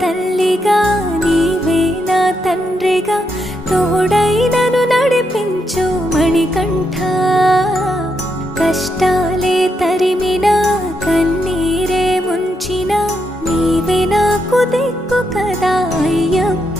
తల్లిగా నీవే నా తండ్రిగా తోడై నన్ను నడిపించు మణికంఠ కష్టాలే తరిమినా కన్నీరే ముంచినా నీవే నాకు దిక్కు కదా అయ్యప్ప